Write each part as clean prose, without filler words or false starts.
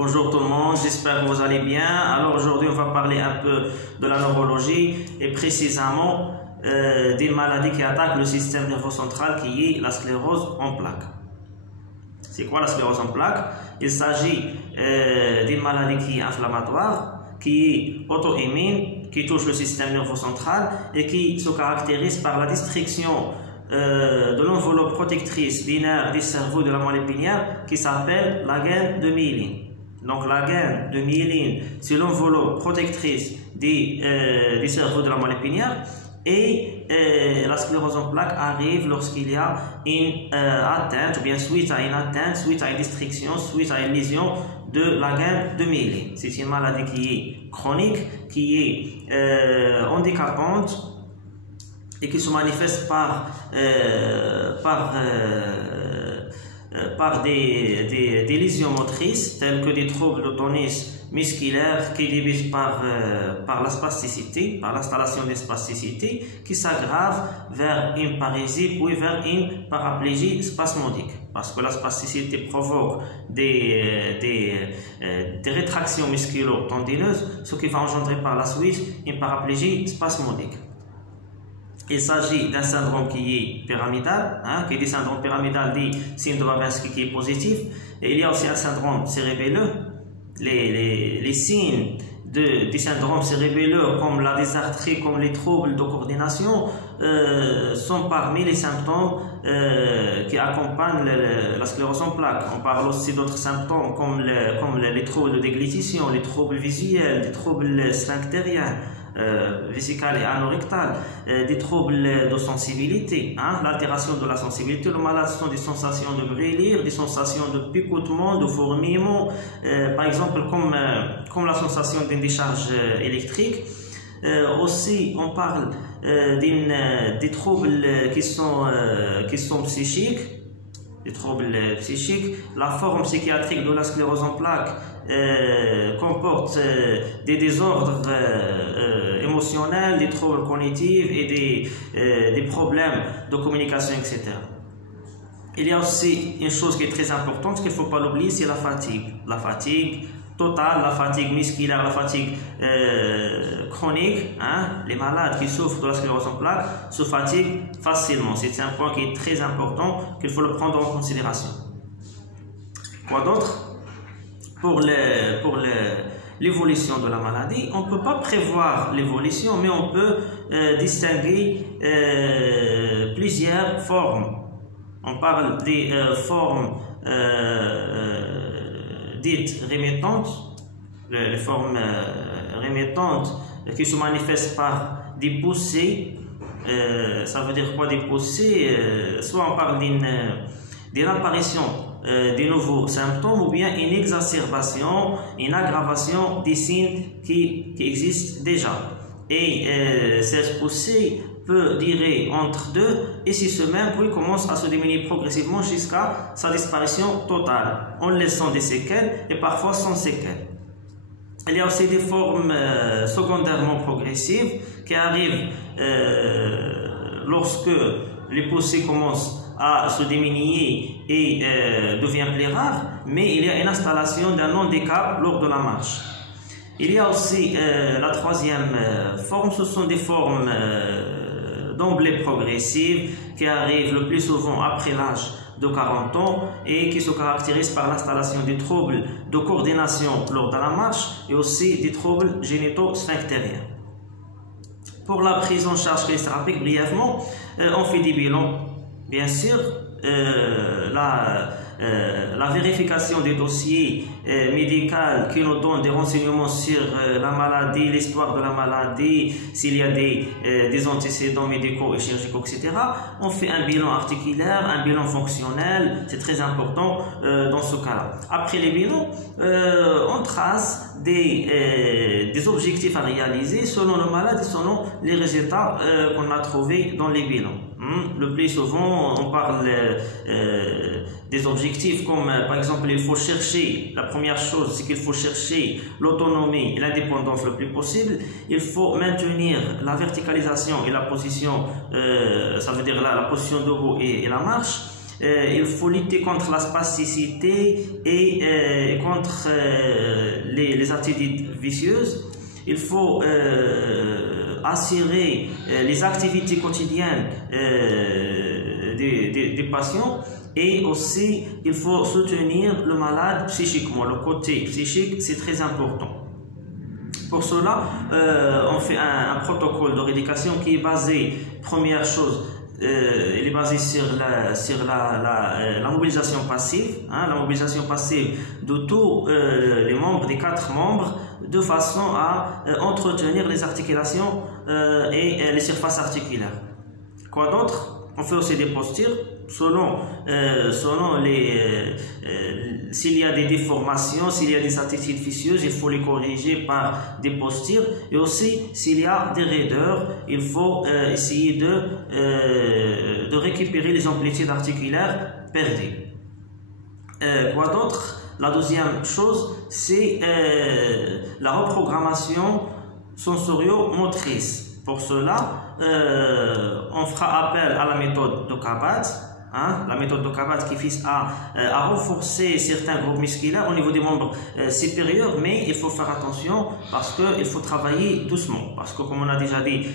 Bonjour tout le monde, j'espère que vous allez bien. Alors aujourd'hui on va parler un peu de la neurologie et précisément des maladies qui attaquent le système nerveux central qui est la sclérose en plaques. C'est quoi la sclérose en plaques? Il s'agit d'une maladie qui est inflammatoire, qui est auto-immune, qui touche le système nerveux central et qui se caractérise par la destruction de l'enveloppe protectrice binaire du cerveau de la moelle épinière qui s'appelle la gaine de myéline. Donc la gaine de myéline, c'est l'enveloppe protectrice du cerveau de la moelle épinière et la sclérose en plaques arrive lorsqu'il y a une atteinte ou bien suite à une atteinte, suite à une destruction, suite à une lésion de la gaine de myéline. C'est une maladie qui est chronique, qui est handicapante et qui se manifeste par des lésions motrices telles que des troubles de tonus musculaire qui débutent par la spasticité, par l'installation des spasticités qui s'aggravent vers une parésie puis vers une paraplégie spasmodique parce que la spasticité provoque des rétractions musculo-tendineuses, ce qui va engendrer par la suite une paraplégie spasmodique. Il s'agit d'un syndrome qui est pyramidal, qui est des syndromes pyramidal des signes de Babinski qui est positif. Et il y a aussi un syndrome cérébelleux. Les signes des syndromes cérébelleux comme la dysarthrie, comme les troubles de coordination sont parmi les symptômes qui accompagnent la sclérose en plaques. On parle aussi d'autres symptômes comme les troubles de déglutition, les troubles visuels, les troubles sphinctériens, vésicales et anorectales, des troubles de sensibilité, l'altération de la sensibilité. Le malade sont des sensations de brûlure, des sensations de picotement, de fourmillement, par exemple comme la sensation d'une décharge électrique. Aussi, on parle des troubles qui sont psychiques. Des troubles psychiques. La forme psychiatrique de la sclérose en plaques comporte des désordres émotionnels, des troubles cognitifs et des problèmes de communication, etc. Il y a aussi une chose qui est très importante qu'il ne faut pas l'oublier, c'est la fatigue. La fatigue totale, la fatigue musculaire, la fatigue chronique. Les malades qui souffrent de la sclérose en plaques se fatiguent facilement. C'est un point qui est très important, qu'il faut le prendre en considération. Quoi d'autre? Pour l'évolution de la maladie, on ne peut pas prévoir l'évolution, mais on peut distinguer plusieurs formes. On parle des formes dites rémittantes, les formes rémittantes qui se manifestent par des poussées. Ça veut dire quoi des poussées? Soit on parle d'une apparition des nouveaux symptômes ou bien une exacerbation, une aggravation des signes qui existent déjà. Et cette poussée peut durer entre 2 et 6 semaines, puis commence à se diminuer progressivement jusqu'à sa disparition totale, en laissant des séquelles et parfois sans séquelles. Il y a aussi des formes secondairement progressives qui arrivent lorsque les poussées commencent à se diminuer et devient plus rare, mais il y a une installation d'un handicap lors de la marche. Il y a aussi la troisième forme, ce sont des formes d'emblée progressives qui arrivent le plus souvent après l'âge de 40 ans et qui se caractérisent par l'installation des troubles de coordination lors de la marche et aussi des troubles génito-sphinctériens. Pour la prise en charge kinésithérapeutique, brièvement, on fait des bilans. Bien sûr, la vérification des dossiers médicaux qui nous donnent des renseignements sur la maladie, l'histoire de la maladie, s'il y a des antécédents médicaux et chirurgicaux, etc. On fait un bilan articulaire, un bilan fonctionnel, c'est très important dans ce cas-là. Après les bilans, on trace des objectifs à réaliser selon le malade et selon les résultats qu'on a trouvés dans les bilans. Le plus souvent, on parle des objectifs comme par exemple il faut chercher, la première chose c'est qu'il faut chercher l'autonomie et l'indépendance le plus possible. Il faut maintenir la verticalisation et la position, ça veut dire là la position debout et la marche. il faut lutter contre la spasticité et contre les attitudes vicieuses. Il faut assurer les activités quotidiennes des patients, et aussi il faut soutenir le malade psychiquement. Le côté psychique, c'est très important. Pour cela, on fait un protocole de rééducation qui est basé, première chose, il est basé sur la mobilisation passive, la mobilisation passive de tous les membres, des 4 membres, de façon à entretenir les articulations et les surfaces articulaires. Quoi d'autre? On fait aussi des postures selon s'il y a des déformations, s'il y a des attitudes vicieuses, il faut les corriger par des postures. Et aussi, s'il y a des raideurs, il faut essayer de récupérer les amplitudes articulaires perdues. Quoi d'autre? La deuxième chose, c'est la reprogrammation sensorio-motrice. Pour cela, on fera appel à la méthode de Kabat, la méthode de Kabat qui vise à renforcer certains groupes musculaires au niveau des membres supérieurs, mais il faut faire attention parce qu'il faut travailler doucement. Parce que, comme on a déjà dit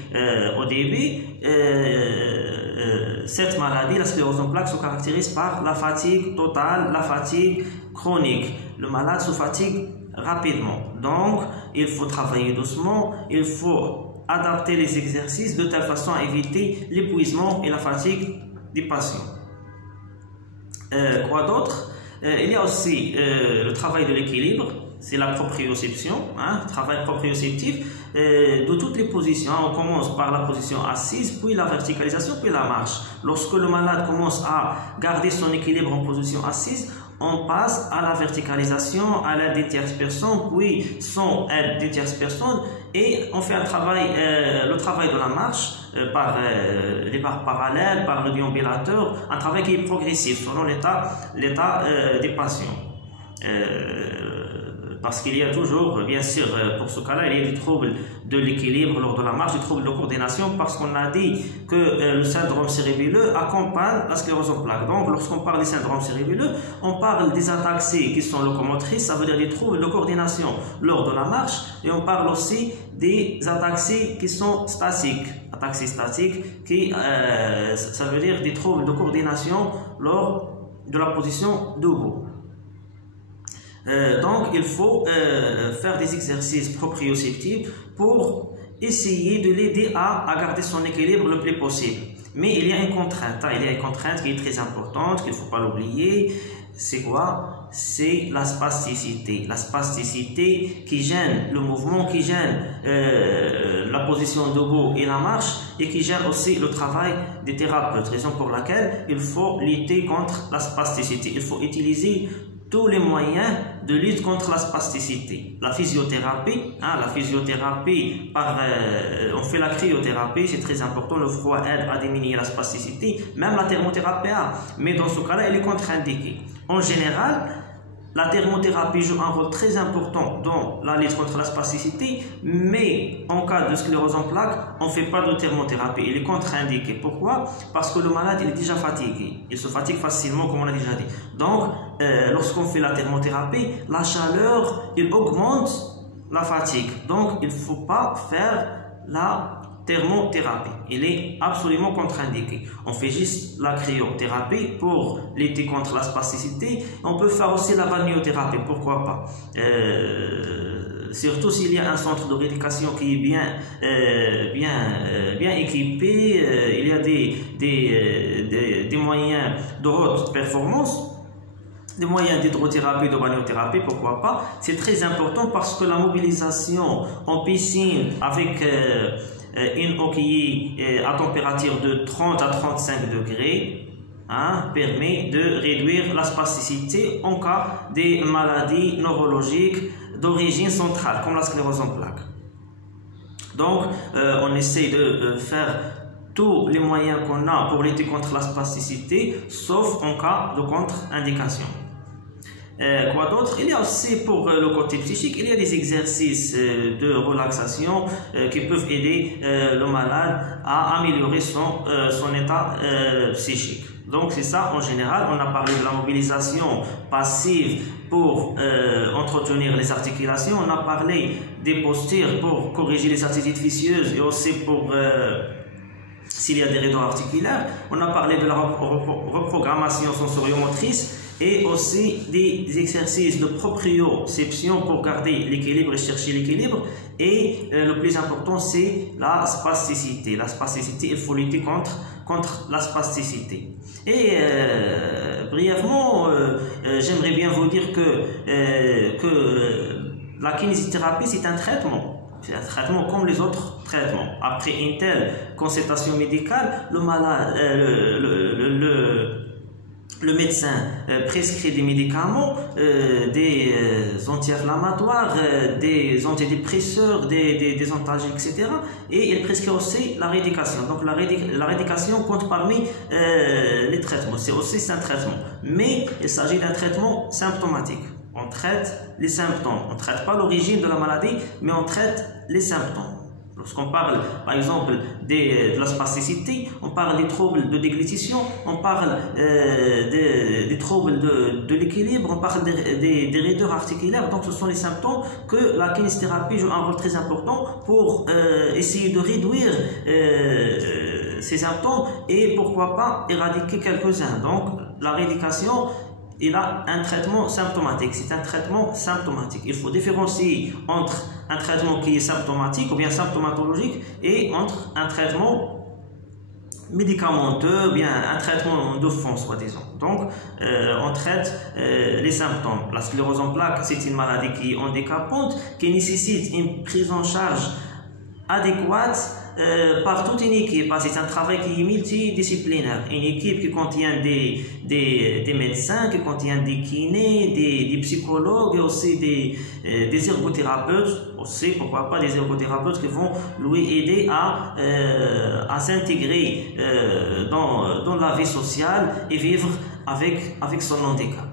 au début, cette maladie, la sclérose en plaques, se caractérise par la fatigue totale, la fatigue chronique. Le malade se fatigue rapidement. Donc, il faut travailler doucement, il faut adapter les exercices de telle façon à éviter l'épuisement et la fatigue des patients. Quoi d'autre? Il y a aussi le travail de l'équilibre, c'est la proprioception, travail proprioceptif de toutes les positions. On commence par la position assise, puis la verticalisation, puis la marche. Lorsque le malade commence à garder son équilibre en position assise, on passe à la verticalisation à l'aide des tierces personnes, puis sans aide des tierces personnes, et on fait le travail de la marche par les barres parallèles, par le déambulateur, un travail qui est progressif selon l'état des patients. Parce qu'il y a toujours, bien sûr, pour ce cas-là, il y a des troubles de l'équilibre lors de la marche, des troubles de coordination, parce qu'on a dit que le syndrome cérébelleux accompagne la sclérose en plaques. Donc, lorsqu'on parle des syndromes cérébelleux, on parle des ataxies qui sont locomotrices, ça veut dire des troubles de coordination lors de la marche, et on parle aussi des ataxies qui sont statiques. Ataxies statiques, ça veut dire des troubles de coordination lors de la position debout. Donc, il faut faire des exercices proprioceptifs pour essayer de l'aider à garder son équilibre le plus possible. Mais il y a une contrainte, il y a une contrainte qui est très importante, qu'il ne faut pas l'oublier. C'est quoi? C'est la spasticité. La spasticité qui gêne le mouvement, qui gêne la position debout et la marche, et qui gêne aussi le travail des thérapeutes. Raison pour laquelle il faut lutter contre la spasticité. Il faut utiliser tous les moyens de lutte contre la spasticité. La physiothérapie, on fait la cryothérapie, c'est très important, le froid aide à diminuer la spasticité, même la thermothérapie, mais dans ce cas-là, elle est contre-indiquée. En général, la thermothérapie joue un rôle très important dans la lutte contre la spasticité, mais en cas de sclérose en plaques, on ne fait pas de thermothérapie, il est contre-indiqué. Pourquoi? Parce que le malade il est déjà fatigué, il se fatigue facilement comme on l'a déjà dit. Donc, lorsqu'on fait la thermothérapie, la chaleur, il augmente la fatigue. Donc, il ne faut pas faire la thermothérapie, il est absolument contre-indiqué. On fait juste la cryothérapie pour lutter contre la spasticité. On peut faire aussi la balnéothérapie, pourquoi pas. Surtout s'il y a un centre de rééducation qui est bien équipé, il y a des moyens de haute performance, des moyens d'hydrothérapie, de balnéothérapie, pourquoi pas. C'est très important parce que la mobilisation en piscine avec une eau qui est à température de 30 à 35 degrés permet de réduire la spasticité en cas des maladies neurologiques d'origine centrale, comme la sclérose en plaques. Donc, on essaie de faire tous les moyens qu'on a pour lutter contre la spasticité, sauf en cas de contre-indication. Quoi d'autre? Il y a aussi pour le côté psychique, il y a des exercices de relaxation qui peuvent aider le malade à améliorer son état psychique. Donc c'est ça en général. On a parlé de la mobilisation passive pour entretenir les articulations. On a parlé des postures pour corriger les artérites vicieuses et aussi pour s'il y a des raideurs articulaires. On a parlé de la reprogrammation sensoriomotrice et aussi des exercices de proprioception pour garder l'équilibre et chercher l'équilibre. Et le plus important, c'est la spasticité. La spasticité, il faut lutter contre la spasticité. Et brièvement, j'aimerais bien vous dire que la kinésithérapie, c'est un traitement. C'est un traitement comme les autres traitements. Après une telle consultation médicale, le malade, le médecin prescrit des médicaments, des anti-inflammatoires, des antidépresseurs, des antalgiques, etc. Et il prescrit aussi la rééducation. Donc la rééducation compte parmi les traitements. C'est aussi un traitement. Mais il s'agit d'un traitement symptomatique. On traite les symptômes. On ne traite pas l'origine de la maladie, mais on traite les symptômes. Lorsqu'on parle, par exemple, de la spasticité, on parle des troubles de déglutition, on parle des troubles de l'équilibre, on parle des raideurs articulaires. Donc, ce sont les symptômes que la kinésithérapie joue un rôle très important pour essayer de réduire ces symptômes et pourquoi pas éradiquer quelques-uns. Donc, la rééducation, il a un traitement symptomatique. C'est un traitement symptomatique. Il faut différencier entre un traitement qui est symptomatique ou bien symptomatologique et entre un traitement médicamenteux ou bien un traitement de fond, soi-disant. Donc, on traite les symptômes. La sclérose en plaques, c'est une maladie qui est handicapante, qui nécessite une prise en charge adéquate par toute une équipe. C'est un travail qui est multidisciplinaire. Une équipe qui contient des médecins, qui contient des kinés, des psychologues et aussi des ergothérapeutes. Aussi, pourquoi pas des ergothérapeutes qui vont lui aider à s'intégrer dans la vie sociale et vivre avec son handicap.